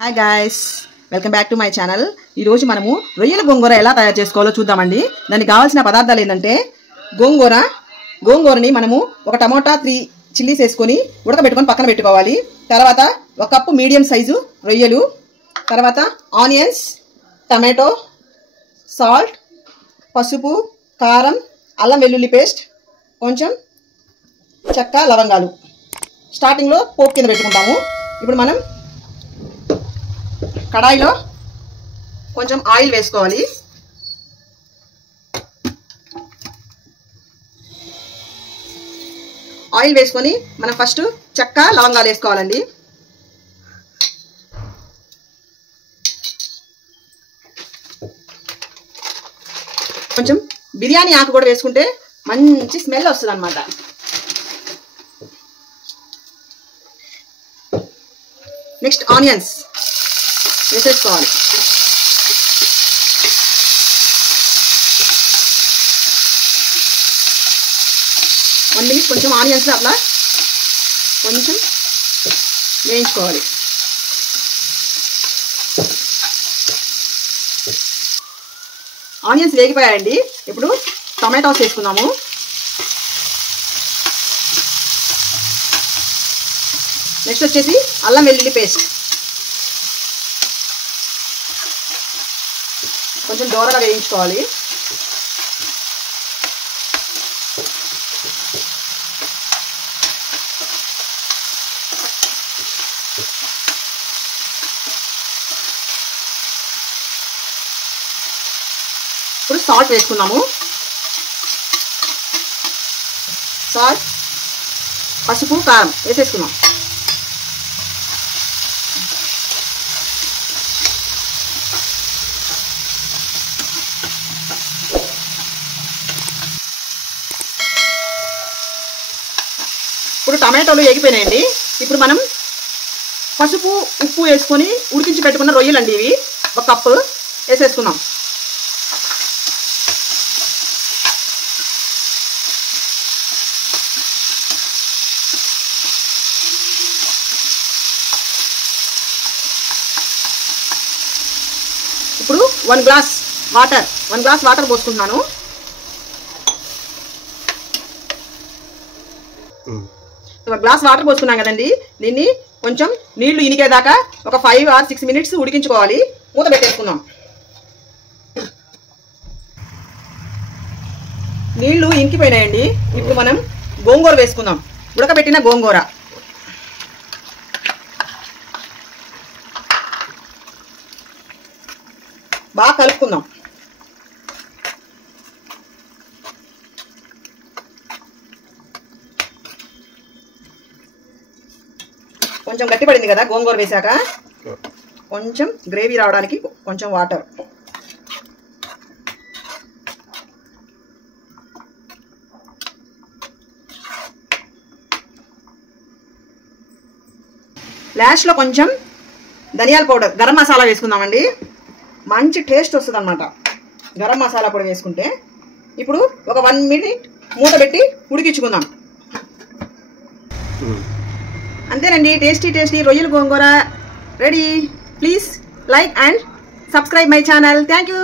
Hi guys, welcome back to my channel. ఈరోజు మనము రొయ్యల గోంగూర ఎలా తయారు చేసుకోవాలో చూద్దామండి. దానికి కావాల్సిన పదార్థాలు ఏంటంటే గోంగూరని మనము ఒక టమోటా 3 చిల్లీస్ వేసుకొని ఉడకబెట్టుకొని పక్కన పెట్టుకోవాలి. తర్వాత ఒక కప్పు మీడియం సైజు రొయ్యలు, తర్వాత ఆనియన్స్, టమాటో, సాల్ట్, పసుపు, కారం, అల్లం వెల్లుల్లి పేస్ట్, కొంచెం చెక్క, లవంగాలు. స్టార్టింగ్లో పోపు కింద పెట్టుకుంటాము. ఇప్పుడు మనం కడాయిలో కొంచెం ఆయిల్ వేసుకోవాలి. ఆయిల్ వేసుకొని మనం ఫస్ట్ చెక్క, లవంగాలు వేసుకోవాలండి. కొంచెం బిర్యానీ ఆకు కూడా వేసుకుంటే మంచి స్మెల్ వస్తుంది అన్నమాట. నెక్స్ట్ ఆనియన్స్ వేసేసుకోవాలి. వన్ మినిట్ కొంచెం ఆనియన్స్ అట్లా కొంచెం వేయించుకోవాలి. ఆనియన్స్ వేగిపోయాయండి. ఇప్పుడు టొమాటోస్ వేసుకుందాము. నెక్స్ట్ వచ్చేసి అల్లం వెల్లుల్లి పేస్ట్ కొంచెం దూరగా వేయించుకోవాలి. ఇప్పుడు సాల్ట్ వేసుకుందాము. సాల్ట్, పసుపు, కారం వేసేసుకుందాం. ఇప్పుడు టమాటోలు వేగిపోయినాయండి. ఇప్పుడు మనం పసుపు, ఉప్పు వేసుకొని ఉడికించి పెట్టుకున్న రొయ్యలు అండి, ఇవి ఒక కప్పు వేసేసుకుందాం. ఇప్పుడు 1 గ్లాస్ వాటర్ పోసుకుంటున్నాను. ఒక గ్లాస్ వాటర్ పోసుకున్నాం కదండి, దీన్ని కొంచెం నీళ్లు ఇనికేదాకా ఒక 5 or 6 minutes ఉడికించుకోవాలి. మూత పెట్టేసుకుందాం. నీళ్లు ఇంకిపోయినాయండి. ఇప్పుడు మనం గోంగూర వేసుకుందాం. ఉడకబెట్టిన గోంగూర బాగా కలుపుకుందాం. కొంచెం గట్టిపడింది కదా గోంగూర వేసాక, కొంచెం గ్రేవీ రావడానికి కొంచెం వాటర్. లాస్ట్లో కొంచెం ధనియాల పౌడర్, గరం మసాలా వేసుకుందామండి. మంచి టేస్ట్ వస్తుంది అన్నమాట గరం మసాలా పొడి వేసుకుంటే. ఇప్పుడు ఒక 1 minute మూత పెట్టి ఉడికించుకుందాం. అంతేనండి, టేస్టీ రొయ్యల గోంగూర ready. Please like and subscribe my channel. Thank you.